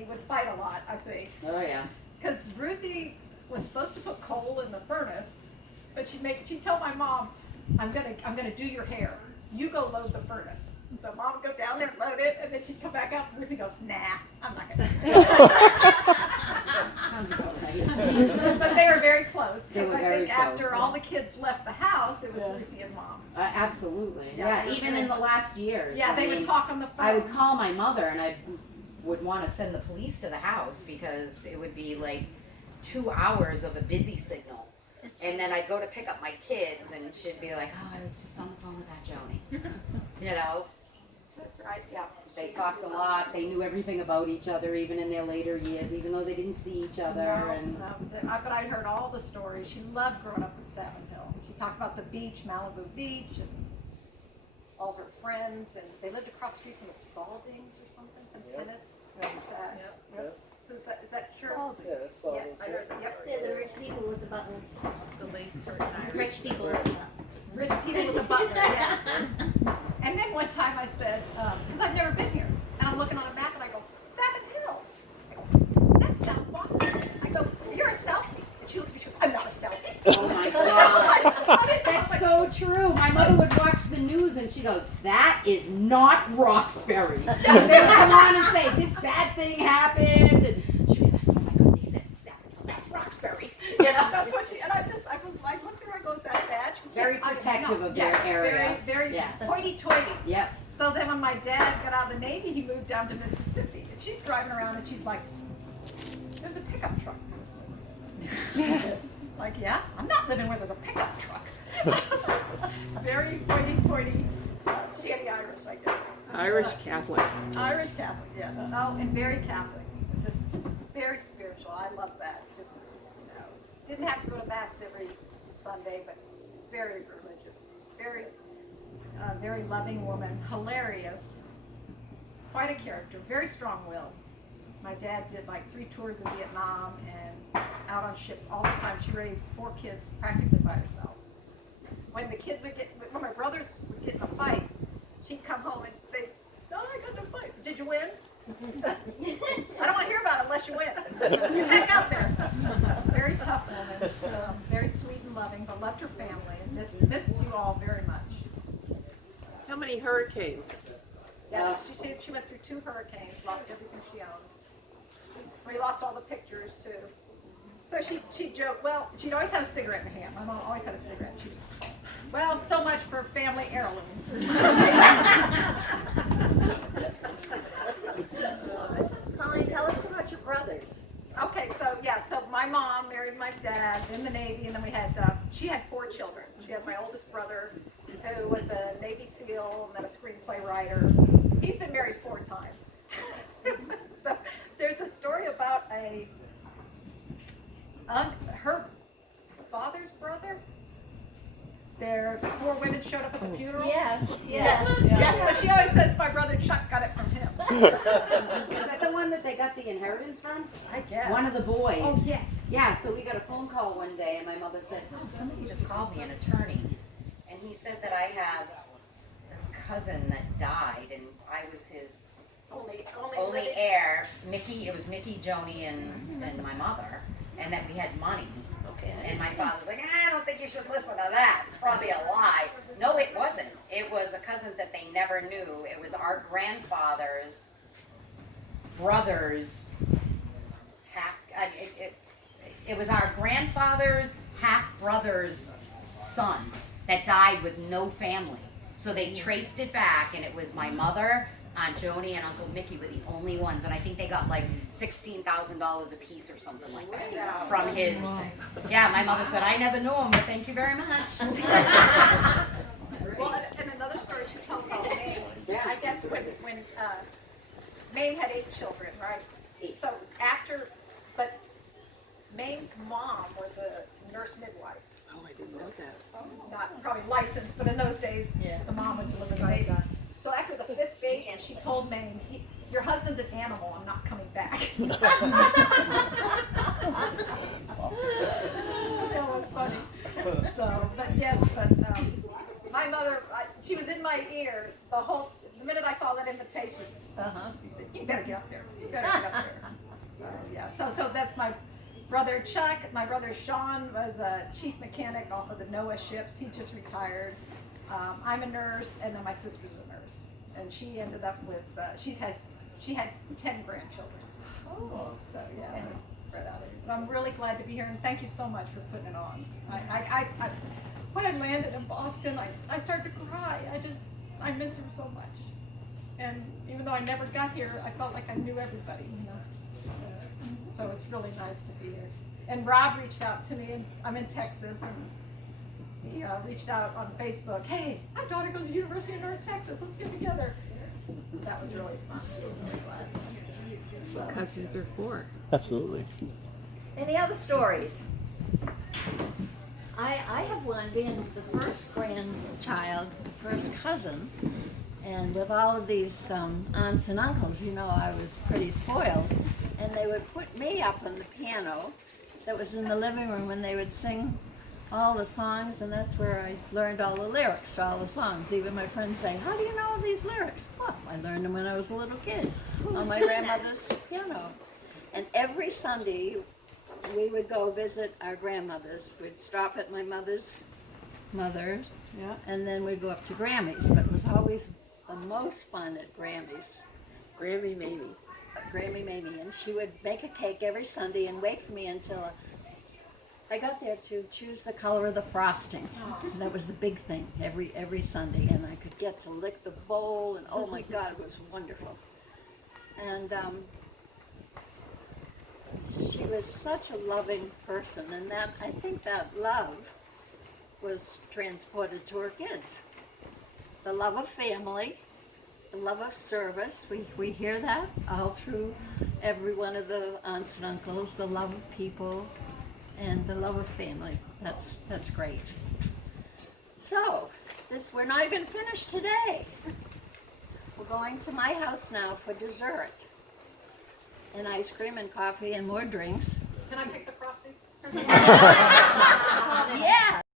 Ruthie would fight a lot, I think. Oh yeah. Because Ruthie was supposed to put coal in the furnace, but she'd tell my mom, I'm gonna do your hair. You go load the furnace. So Mom would go down there and load it, and then she'd come back up, and Ruthie goes, nah, I'm not gonna do Sounds about right. it. But they were very close. They were I very think close, after yeah. all the kids left the house, it was Ruthie and Mom. Absolutely. Yeah, Yeah, even in the last years. Yeah, they would talk on the phone. I would call my mother and I would want to send the police to the house because it would be like 2 hours of a busy signal. And then I'd go to pick up my kids and she'd be like, oh, I was just on the phone with that Joni. You know? That's right, yeah. They talked a lot. They knew everything about each other, even in their later years, even though they didn't see each other. But I heard all the stories. She loved growing up in Savin Hill. She talked about the beach, Malibu Beach, and all her friends. And they lived across the street from the Spaldings or something, some tennis. Who's that? Yep. Who's that? Is that true? Yeah, that's Spalding. Yeah, I heard that. Yep. They're the rich people with the buttons. The lace curtain Irish. Rich people with the buttons. Rich people with a butler, yeah. And then one time I said, because I've never been here, and I'm looking on a map and I go, Savin Hill. I go, that's South Boston. I go, you're a Selfie. And she looks at me, she goes, I'm not a Selfie. Oh my God. That's so true. My mother would watch the news and she goes, that is not Roxbury. They would come on and say, this bad thing happened. And she'd be like, oh my God, they said Savin Hill. That's Roxbury. You know, that's what she, and I was like, look at her, I go, is that bad? She goes, Very "Yes, I protective know." of their Yes, area. Very Yeah. hoity-toity. Yep. So then when my dad got out of the Navy, he moved down to Mississippi. And she's driving around and she's like, there's a pickup truck. Like, yeah, I'm not living where there's a pickup truck. Very hoity-toity, shady Irish, I guess. Irish Catholics. Irish Catholic, yes. Oh, and very Catholic. Just very spiritual. I love that. Just, you know, didn't have to go to Mass every Sunday, but very religious. Very loving woman. Hilarious. Quite a character. Very strong-willed. My dad did like 3 tours of Vietnam and out on ships all the time. She raised 4 kids practically by herself. When my brothers would get in a fight, she'd come home and they'd say, no, I got in a fight. Did you win? I don't want to hear about it unless you win. You hang out there. Very tough woman. Very sweet and loving, but loved her family and missed you all very much. How many hurricanes? Yeah, she went through 2 hurricanes, lost everything she owned. We lost all the pictures too. So she joked, well, she'd always have a cigarette in her hand. My mom always had a cigarette. Well, so much for family heirlooms. Colleen, tell us about your brothers. Okay, so my mom married my dad in the Navy, and then she had 4 children. She had my oldest brother, who was a Navy SEAL and then a screenplay writer. He's been married 4 times. So there's a story about her father's brother. There, 4 women showed up at the funeral. Yes. Yes. So she always says my brother Chuck got it from him. Is that the one that they got the inheritance from? I guess. One of the boys. Oh yes. Yeah, so we got a phone call one day and my mother said, oh, somebody just called me, an attorney. And he said that I had a cousin that died and I was his only heir. Mickey, it was Mickey, Joni, and my mother. And that we had money. Okay. And my father's like, I don't think you should listen to that. It's probably a lie. No, it wasn't. It was a cousin that they never knew. It was our grandfather's brother's it was our grandfather's half-brother's son that died with no family. So they traced it back, and it was my mother, Aunt Joni, and Uncle Mickey were the only ones, and I think they got like $16,000 a piece or something like that from his. Yeah, my mother said, I never knew him, but thank you very much. Well, and another story she told about Maine. Yeah. I guess when Maine had 8 children, right? So but Maine's mom was a nurse midwife. Oh, I didn't know that. Not probably licensed, but in those days, the mom would deliver the baby. So after the 5th baby, she told Maine, your husband's an animal, I'm not coming back. That was funny. So, but my mother, she was in my ear the minute I saw that invitation. She said, you better get up there. You better get up there. So yeah, so that's my brother Chuck. My brother Sean was a chief mechanic off of the Noah ships. He just retired. I'm a nurse, and then my sister's a nurse, and she ended up with she had 10 grandchildren. Oh, so yeah, it's spread out. But I'm really glad to be here, and thank you so much for putting it on. I when I landed in Boston, I started to cry. I miss her so much, and even though I never got here, I felt like I knew everybody, you know. So it's really nice to be here. And Rob reached out to me, and I'm in Texas, and he reached out on Facebook. Hey, my daughter goes to University of North Texas. Let's get together. So that was really fun. Really glad. So, Cousins are 4. Absolutely. Any other stories? I have one being the first grandchild, the first cousin, and with all of these aunts and uncles, you know, I was pretty spoiled, and they would put me up on the piano that was in the living room, and they would sing all the songs, and that's where I learned all the lyrics to all the songs. Even my friends say, how do you know all these lyrics? Well, I learned them when I was a little kid on my grandmother's piano. And every Sunday, we would go visit our grandmothers. We'd stop at my mother's, yeah. and then we'd go up to Grammy's, but it was always the most fun at Grammy's. Grammy Mamie. Grammy Mamie, and she would make a cake every Sunday and wait for me until I got there to choose the color of the frosting. And that was the big thing every Sunday, and I could get to lick the bowl, and oh my God, it was wonderful. And she was such a loving person, and that I think that love was transported to her kids. The love of family, the love of service. We hear that all through every one of the aunts and uncles, the love of people and the love of family. That's great. So, we're not even finished today. We're going to my house now for dessert. And ice cream and coffee and more drinks. Can I take the frosting? Yeah,